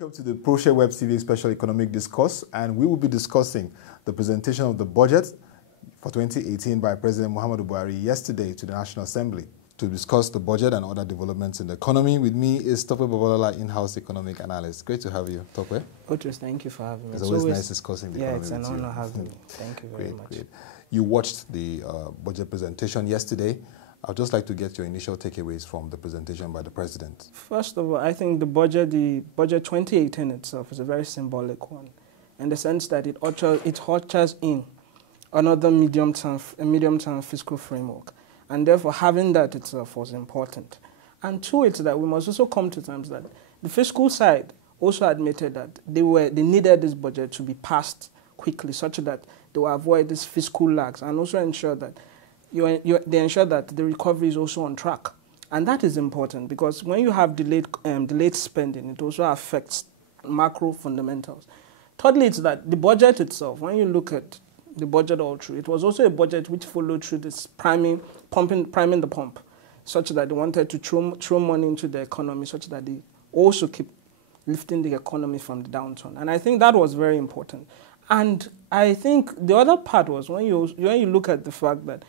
Welcome to the Proshare Web TV Special Economic Discourse, and we will be discussing the presentation of the budget for 2018 by President Muhammadu Buhari yesterday to the National Assembly. To discuss the budget and other developments in the economy, with me is Tope Babalola, in-house economic analyst. Great to have you, Tope. Otis, thank you for having me. It's always nice discussing the economy with you. Yeah, it's an honor having me. Thank you very much. Great. You watched the budget presentation yesterday. I'd just like to get your initial takeaways from the presentation by the President. First of all, I think the budget 2018 itself is a very symbolic one, in the sense that it ushers in another medium-term fiscal framework, and therefore having that itself was important. And two, it's that we must also come to terms that the fiscal side also admitted that they needed this budget to be passed quickly, such that they will avoid these fiscal lags and also ensure that they ensure that the recovery is also on track. And that is important because when you have delayed spending, it also affects macro fundamentals. Thirdly, it's that the budget itself, when you look at the budget all through, it was also a budget which followed through this priming the pump, such that they wanted to throw money into the economy, such that they also keep lifting the economy from the downturn. And I think that was very important. And I think the other part was when you look at the fact that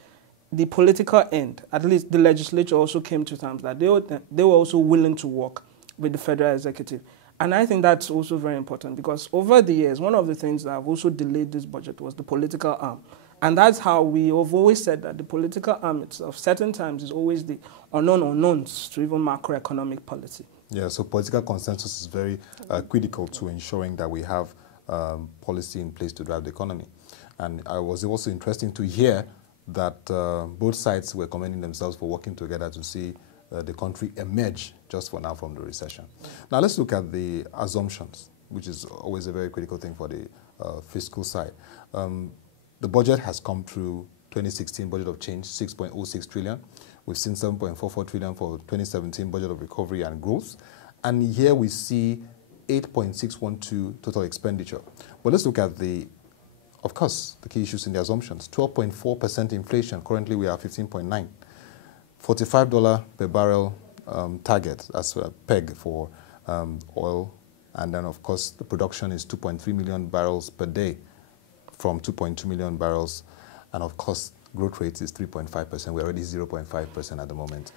the political end, at least the legislature also came to terms that they were also willing to work with the federal executive. And I think that's also very important because over the years, one of the things that have also delayed this budget was the political arm. And that's how we have always said that the political arm itself, certain times, is always the unknowns to even macroeconomic policy. Yeah, so political consensus is very critical to ensuring that we have policy in place to drive the economy. And it was also interesting to hear that both sides were commending themselves for working together to see the country emerge just for now from the recession. Now let's look at the assumptions, which is always a very critical thing for the fiscal side. The budget has come through 2016 budget of change, 6.06 trillion. We've seen 7.44 trillion for 2017 budget of recovery and growth. And here we see 8.612 total expenditure. But let's look at of course, the key issues in the assumptions. 12.4% inflation. Currently, we are 15.9. $45 per barrel target as a peg for oil. And then, of course, the production is 2.3 million barrels per day from 2.2 million barrels. And, of course, growth rate is 3.5%. We're already 0.5% at the moment.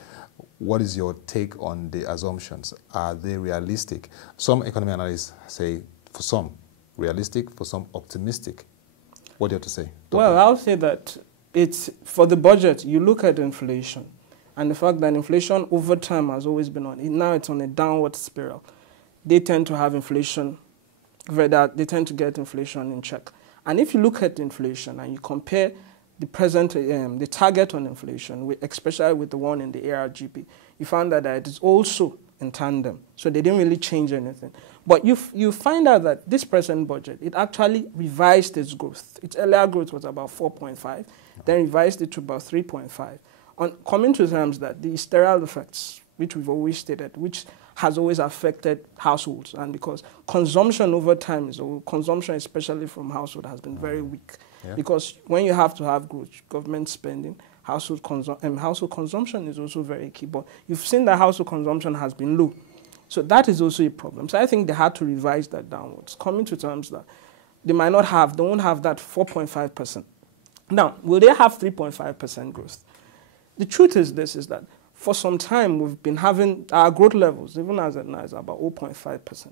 What is your take on the assumptions? Are they realistic? Some economy analysts say, for some, realistic, for some, optimistic. What do you have to say? Well, I'll say that it's for the budget, you look at inflation and the fact that inflation over time has always been now it's on a downward spiral. They tend to have inflation, they tend to get inflation in check. And if you look at inflation and you compare the target on inflation, especially with the one in the ARGP, you find that it is also in tandem. So they didn't really change anything. But you find out that this present budget, it actually revised its growth. Its earlier growth was about 4.5, then revised it to about 3.5. On coming to terms that the sterile effects, which we've always stated, which has always affected households, and because consumption over time, consumption especially from household, has been very weak. Yeah. Because when you have to have growth, government spending, household consumption is also very key. But you've seen that household consumption has been low. So that is also a problem. So I think they had to revise that downwards, coming to terms that they won't have that 4.5%. Now, will they have 3.5% growth? The truth is that for some time we've been having our growth levels, even as at now, is about 0.5%.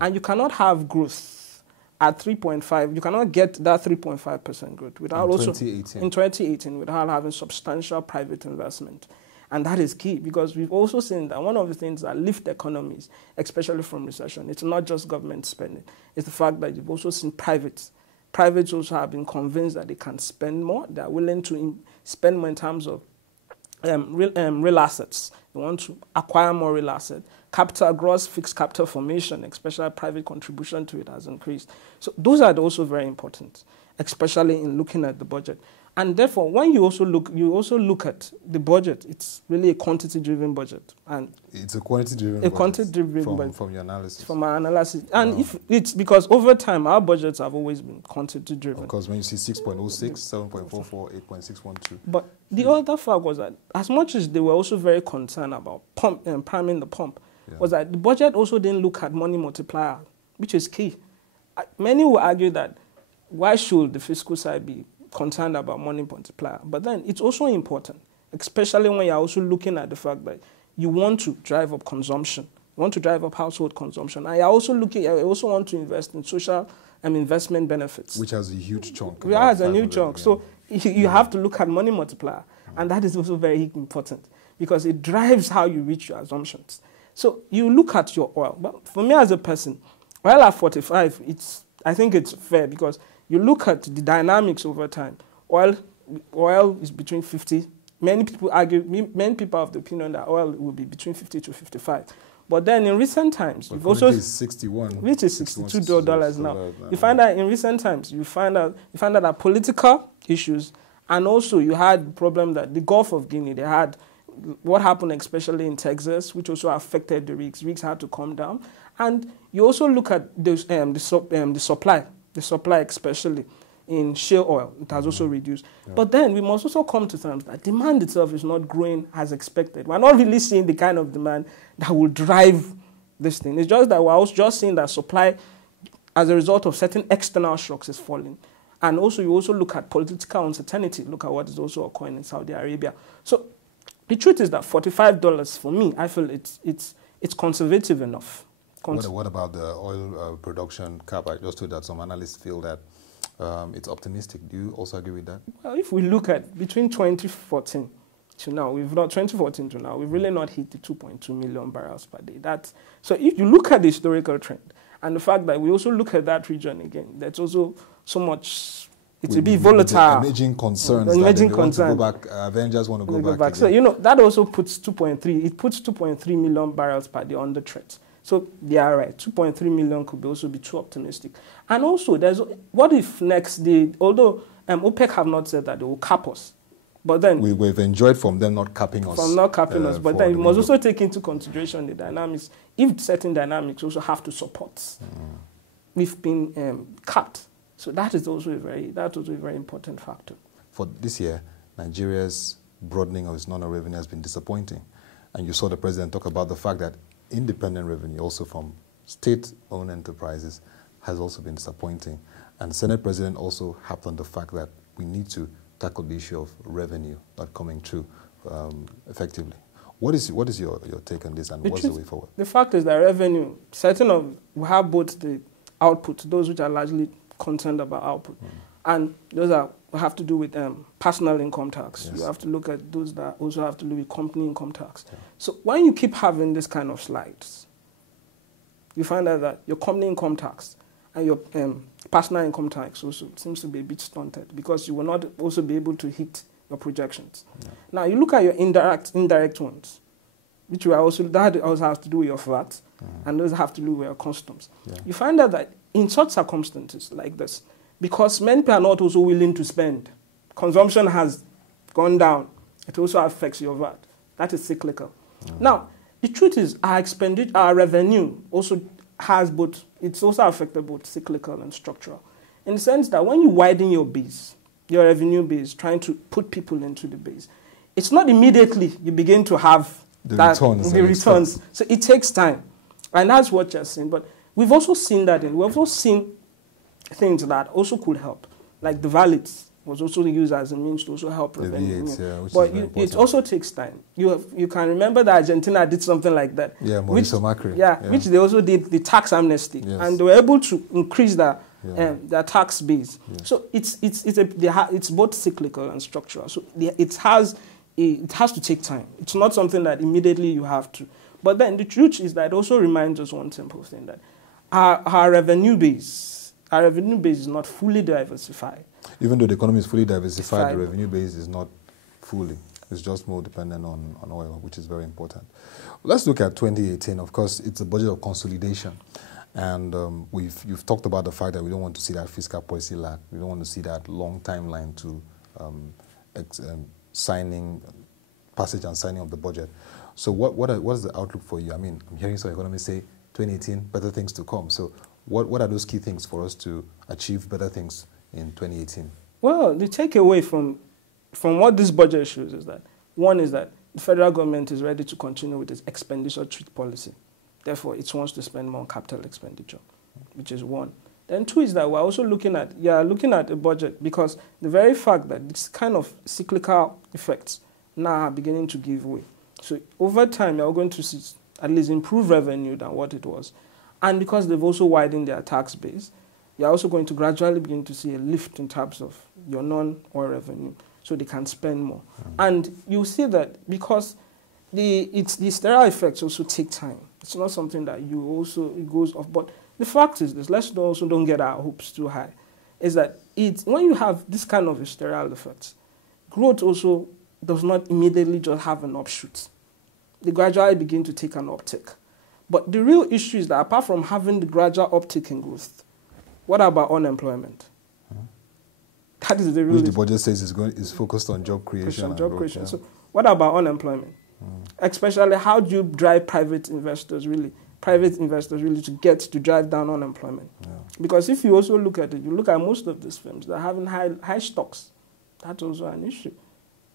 And you cannot have growth at 3.5. You cannot get that 3.5% growth without in 2018 without having substantial private investment. And that is key because we've also seen that one of the things that lift economies, especially from recession, it's not just government spending. It's the fact that you've also seen privates. Privates also have been convinced that they can spend more. They're willing to spend more in terms of real assets. They want to acquire more real assets. Capital, gross fixed capital formation, especially private contribution to it, has increased. So those are also very important, especially in looking at the budget. And therefore, when you also look at the budget, it's really a quantity-driven budget. And it's a quantity-driven budget from your analysis. From our analysis. And if it's because over time, our budgets have always been quantity-driven. Because when you see 6.06, 7.44, 8.612. But the other fact was that as much as they were also very concerned about priming the pump, was that the budget also didn't look at money multiplier, which is key. Many will argue that why should the fiscal side be concerned about money multiplier? But then it's also important, especially when you're also looking at the fact that you want to drive up consumption, you want to drive up household consumption, and you're also also want to invest in social investment benefits. Which has a huge chunk. It has a new chunk. So you have to look at money multiplier, and that is also very important because it drives how you reach your assumptions. So you look at your oil. But for me as a person, oil at 45, I think it's fair because you look at the dynamics over time. Oil is between 50. Many people have the opinion that oil will be between 50 to 55. But then in recent times, you've also is 61, which is $62 now. You find that in recent times, you find out that political issues, and also you had the problem that the Gulf of Guinea, they had what happened especially in Texas, which also affected the rigs. Rigs had to come down, and you also look at the supply especially in shale oil. It has also reduced. Yeah. But then we must also come to terms that demand itself is not growing as expected. We're not really seeing the kind of demand that will drive this thing. It's just that we're also just seeing that supply, as a result of certain external shocks, is falling. And also, you also look at political uncertainty. Look at what is also occurring in Saudi Arabia. So the truth is that $45, for me, I feel it's conservative enough. What about the oil production cap? I just heard that some analysts feel that it's optimistic. Do you also agree with that? Well, if we look at between 2014 to now, we've really not hit the 2.2 million barrels per day. So if you look at the historical trend and the fact that we also look at that region again, that's also so much. It's a bit volatile. Emerging concerns. Emerging concerns. Avengers want to go back. So that also puts 2.3. It puts 2.3 million barrels per day under threat. So they are right. 2.3 million could also be too optimistic. And also, what if next day, although OPEC have not said that they will cap us, but then we've enjoyed from them not capping us. From not capping us, but then you must also take into consideration the dynamics. If certain dynamics also have to support, we've been capped. So that is also a very important factor. For this year, Nigeria's broadening of its non-oil revenue has been disappointing, and you saw the president talk about the fact that independent revenue, also from state-owned enterprises, has also been disappointing. And the Senate President also harped on the fact that we need to tackle the issue of revenue not coming through effectively. What is your take on this, and what's the way forward? The fact is that revenue, we have both the output, those which are largely concerned about output, and those have to do with personal income tax. Yes. You have to look at those that also have to do with company income tax. Yeah. So when you keep having this kind of slides, you find out that your company income tax and your personal income tax also seems to be a bit stunted because you will not also be able to hit your projections. Yeah. Now you look at your indirect ones, which that also has to do with your VAT, and those have to do with your customs. Yeah. You find out that in such circumstances like this, because many people are not also willing to spend, consumption has gone down, it also affects your VAT. That is cyclical. Now, the truth is our revenue also has both, it's also affected both cyclical and structural. In the sense that when you widen your base, your revenue base, trying to put people into the base, it's not immediately you begin to have the returns. So it takes time. And that's what you're saying. But we've also seen that, and we've also seen things that also could help, like the vallets was also used as a means to also help revenue. But it also takes time. You can remember that Argentina did something like that. Yeah, Mauricio Macri. Which they also did the tax amnesty, and they were able to increase their tax base. Yes. So it's both cyclical and structural. So it has to take time. It's not something that immediately you have to. But then the truth is that it also reminds us one simple thing, that our revenue base is not fully diversified. Even though the economy is fully diversified, the revenue base is not fully. It's just more dependent on oil, which is very important. Let's look at 2018. Of course, it's a budget of consolidation. And you've talked about the fact that we don't want to see that fiscal policy lag. We don't want to see that long timeline to passage and signing of the budget. So what is the outlook for you? I mean, I'm hearing some economists say 2018, better things to come. So what are those key things for us to achieve better things in 2018? Well, the takeaway from what this budget shows is that, one is that the federal government is ready to continue with its expenditure treat policy. Therefore, it wants to spend more on capital expenditure, which is one. Then two is that we're also looking at a budget because the very fact that this kind of cyclical effects now are beginning to give way. So over time, you're going to see at least improved revenue than what it was. And because they've also widened their tax base, you're also going to gradually begin to see a lift in terms of your non-oil revenue, so they can spend more. And you see that because the sterile effects also take time. It's not something that it goes off. But the fact is this, let's also don't get our hopes too high, is that when you have this kind of sterile effects, growth also does not immediately just have an upshoot. They gradually begin to take an uptick. But the real issue is that apart from having the gradual uptick in growth, what about unemployment? That is the real Which the budget says is focused on job creation. Yeah. So what about unemployment? Especially how do you drive private investors really to get to drive down unemployment? Yeah. Because if you also look at it, you look at most of these firms, they're having high stocks. That's also an issue.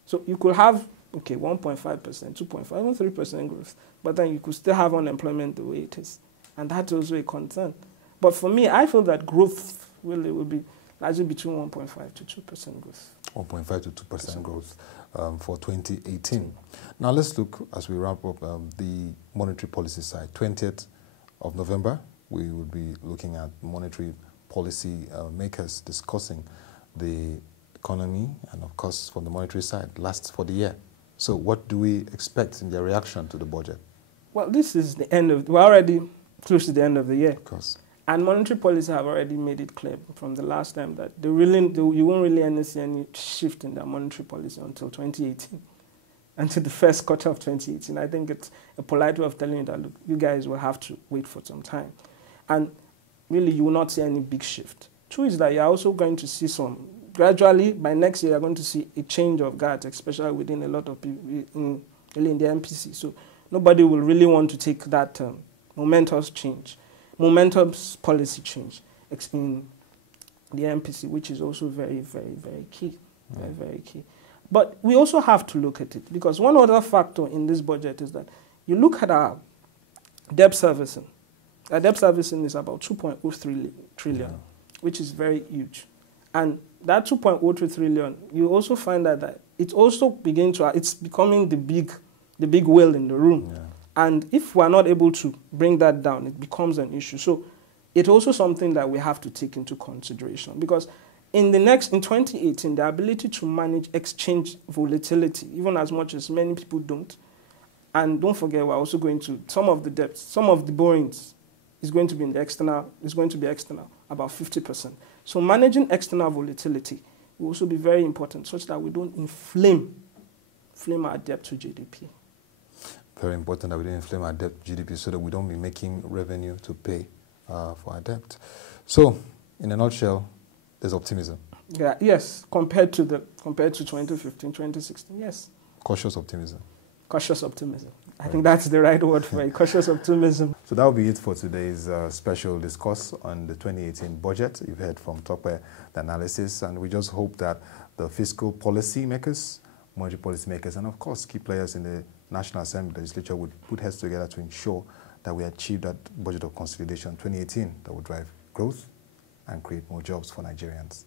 So you could have, 1.5%, 2.5%, even 3% growth, but then you could still have unemployment the way it is. And that's also a concern. But for me, I feel that growth really will be largely between 1.5 to 2% growth. 1.5 to 2% growth for 2018. Now let's look, as we wrap up, the monetary policy side. 20th of November, we will be looking at monetary policy makers discussing the economy and, of course, from the monetary side, last for the year. So what do we expect in their reaction to the budget? Well, this is the end we're already close to the end of the year. Of course. And monetary policy have already made it clear from the last time that you won't really see any shift in their monetary policy until 2018, until the first quarter of 2018. I think it's a polite way of telling you that, look, you guys will have to wait for some time. And really, you will not see any big shift. Two is that you're also going to see gradually, by next year, you're going to see a change of guards, especially within a lot of people in the MPC. So nobody will really want to take that momentous policy change in the MPC, which is also very, very, very key. Very, very key. But we also have to look at it, because one other factor in this budget is that you look at our debt servicing. Our debt servicing is about 2.03 trillion, which is very huge. And that 2.03 trillion, you also find that it also it's becoming the big whale in the room. Yeah. And if we're not able to bring that down, it becomes an issue. So it's also something that we have to take into consideration, because in 2018, the ability to manage exchange volatility, even as much as many people don't, and don't forget, we're also going to, some of the debts, some of the borrowings is going to be external, about 50%. So managing external volatility will also be very important, such that we don't inflame our debt to GDP. Very important that we don't inflame our debt to GDP, so that we don't be making revenue to pay for our debt. So, in a nutshell, there's optimism. Yeah, yes, compared to 2015, 2016, yes. Cautious optimism. Cautious optimism. I think that's the right word for it, cautious optimism. So that will be it for today's special discourse on the 2018 budget. You've heard from Tope, the analysis, and we just hope that the fiscal policy makers, monetary policy makers, and of course key players in the National Assembly legislature would put heads together to ensure that we achieve that budget of consolidation 2018 that will drive growth and create more jobs for Nigerians.